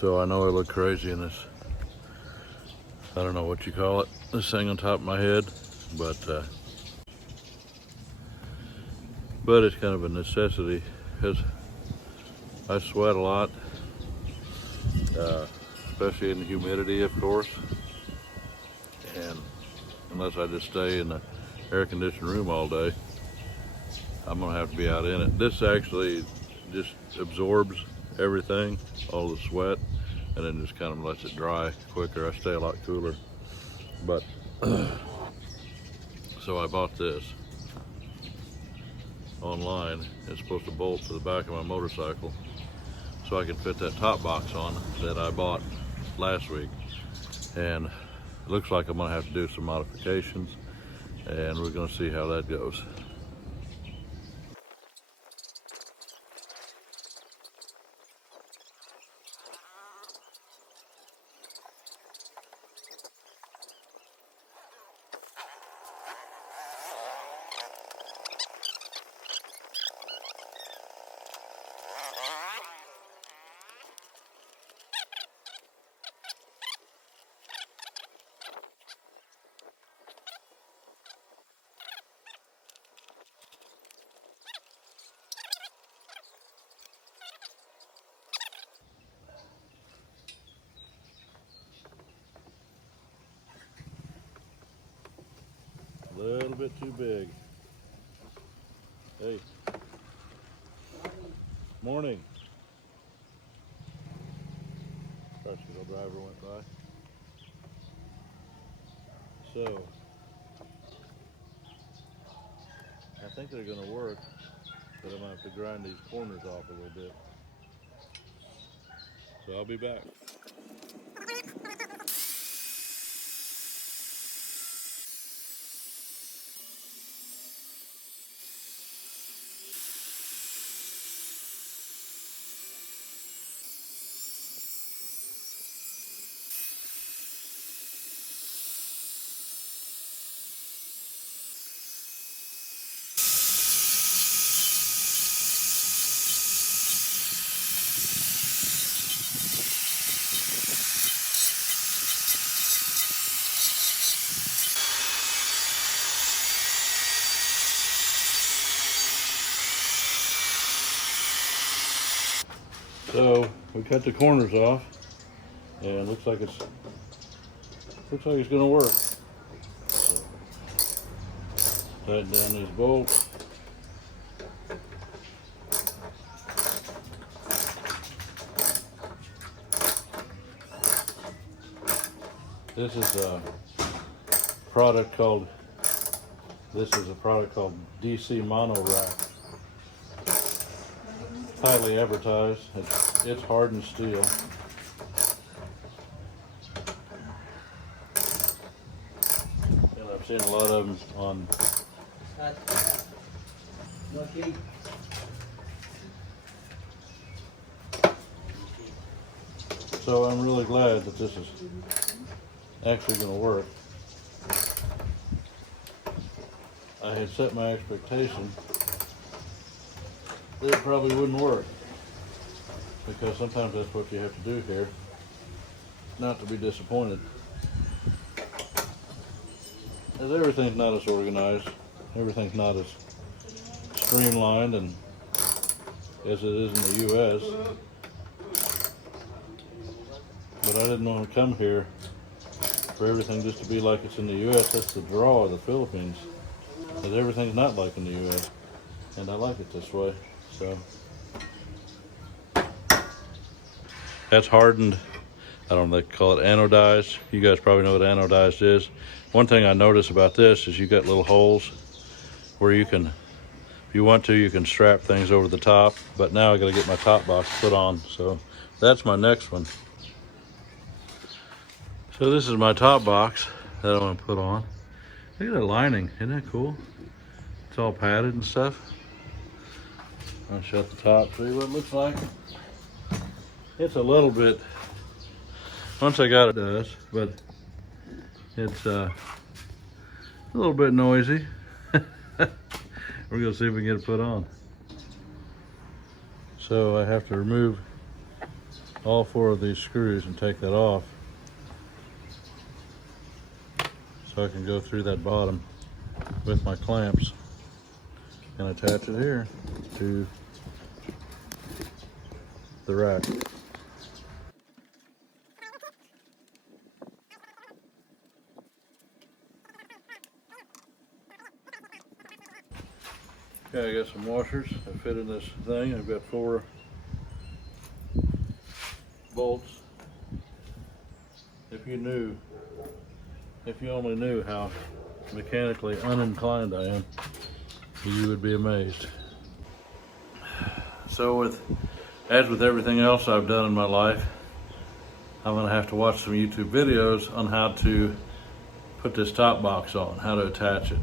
So I know I look crazy in this, I don't know what you call it, this thing on top of my head, but it's kind of a necessity because I sweat a lot, especially in the humidity, of course, and unless I just stay in the air-conditioned room all day, I'm gonna have to be out in it. This actually just absorbs everything, all the sweat, and then just kind of lets it dry quicker. I stay a lot cooler. But so I bought this online. It's supposed to bolt to the back of my motorcycle so I can fit that top box on that I bought last week. And it looks like I'm gonna have to do some modifications, and we're gonna see how that goes. A little bit too big. Hey. Morning. Tricycle driver went by. So, I think they're gonna work, but I'm gonna have to grind these corners off a little bit. So I'll be back. So we cut the corners off, and looks like it's gonna work. So, tighten down these bolts. This is a product called DC Mono Rack. Highly advertised. It's hardened steel. And I've seen a lot of them on so I'm really glad that this is actually going to work. I had set my expectation that it probably wouldn't work, because sometimes that's what you have to do here, not to be disappointed. As everything's not as organized, everything's not as streamlined and as it is in the US. But I didn't want to come here for everything just to be like it's in the US. That's the draw of the Philippines, because everything's not like in the US, and I like it this way. So that's hardened. I don't know if they call it anodized. You guys probably know what anodized is. One thing I notice about this is you got little holes where you can, if you want to, you can strap things over the top. But now I got to get my top box put on. So that's my next one. So this is my top box that I'm going to put on. Look at that lining. Isn't that cool? It's all padded and stuff. I'll shut the top, see what it looks like. It's a little bit, once I got it, does, but it's a little bit noisy. We're gonna see if we can get it put on. So I have to remove all 4 of these screws and take that off, so I can go through that bottom with my clamps and attach it here to the rack. Okay, I got some washers that fit in this thing. I've got 4 bolts. If you only knew how mechanically uninclined I am, you would be amazed. So as with everything else I've done in my life, I'm gonna have to watch some YouTube videos on how to put this top box on, how to attach it.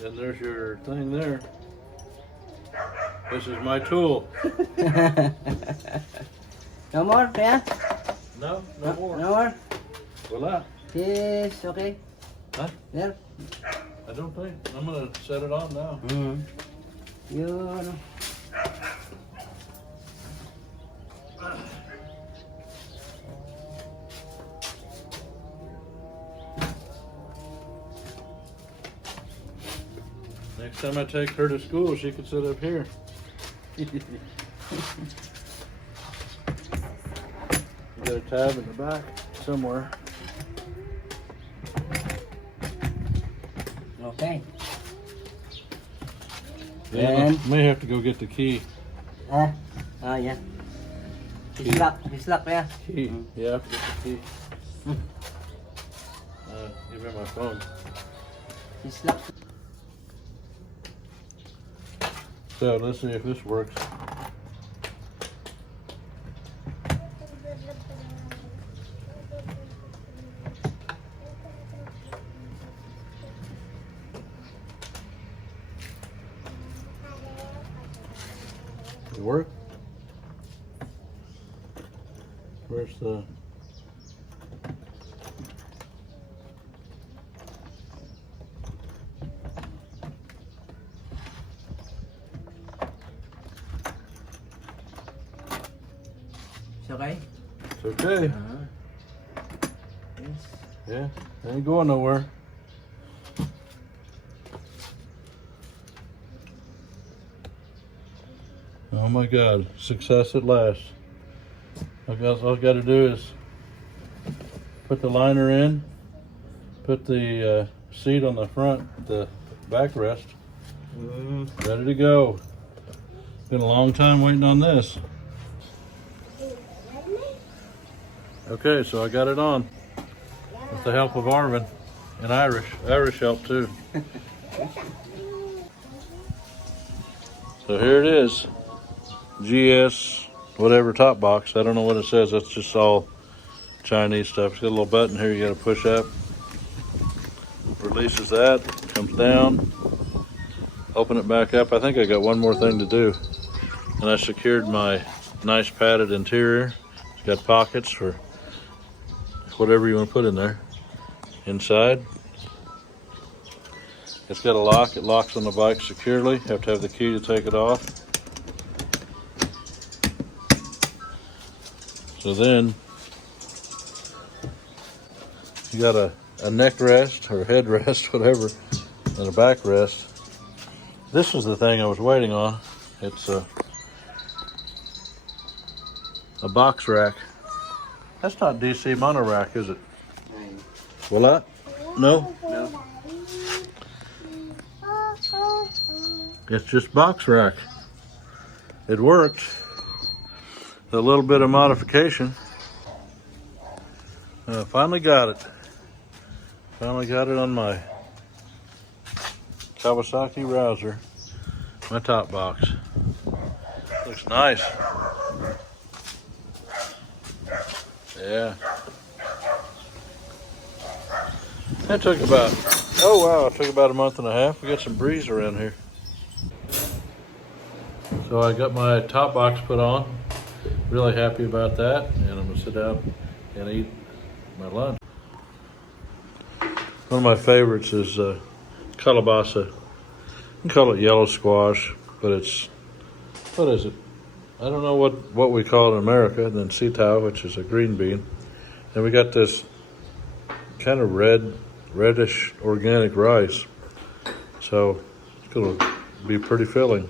And there's your thing there. This is my tool. No more, yeah? No more. No more? Voila. Yes, okay. Huh? There. I don't think. I'm gonna set it on now. Yun. Next time I take her to school, she could sit up here. You got a tab in the back somewhere. Okay. Yeah, And- may have to go get the key. Yeah. It's locked, yeah. Key. Yeah, I have to get the key. Give me my phone. It's locked. So let's see if this works. It work? Where's the... It's okay? It's okay. Yes. Yeah, ain't going nowhere. Oh my God, success at last. I guess all I gotta do is put the liner in, put the seat on the front, the backrest, ready to go. Been a long time waiting on this. Okay, so I got it on with the help of Arvin and Irish. Irish help too. So here it is. GS whatever top box. I don't know what it says. That's just all Chinese stuff. It's got a little button here you got to push up. Releases that, comes down. Open it back up. I think I got one more thing to do. And I secured my nice padded interior. It's got pockets for whatever you want to put in there. Inside. It's got a lock. It locks on the bike securely. You have to have the key to take it off. So then you got a neck rest or a head rest, whatever, and a back rest. This is the thing I was waiting on. It's a box rack. That's not DC mono rack, is it? Voila? No? No. It's just box rack. It worked. A little bit of modification. Finally got it. Finally got it on my Kawasaki Rouser, my top box. Looks nice. Yeah. That took about, oh wow, it took about a month and a half. We got some breeze around here. So I got my top box put on. Really happy about that. And I'm gonna sit down and eat my lunch. One of my favorites is calabasa. You can call it yellow squash, but it's, what is it? I don't know what we call it in America. And then sitaw, which is a green bean. And we got this kind of reddish organic rice. So it's gonna be pretty filling.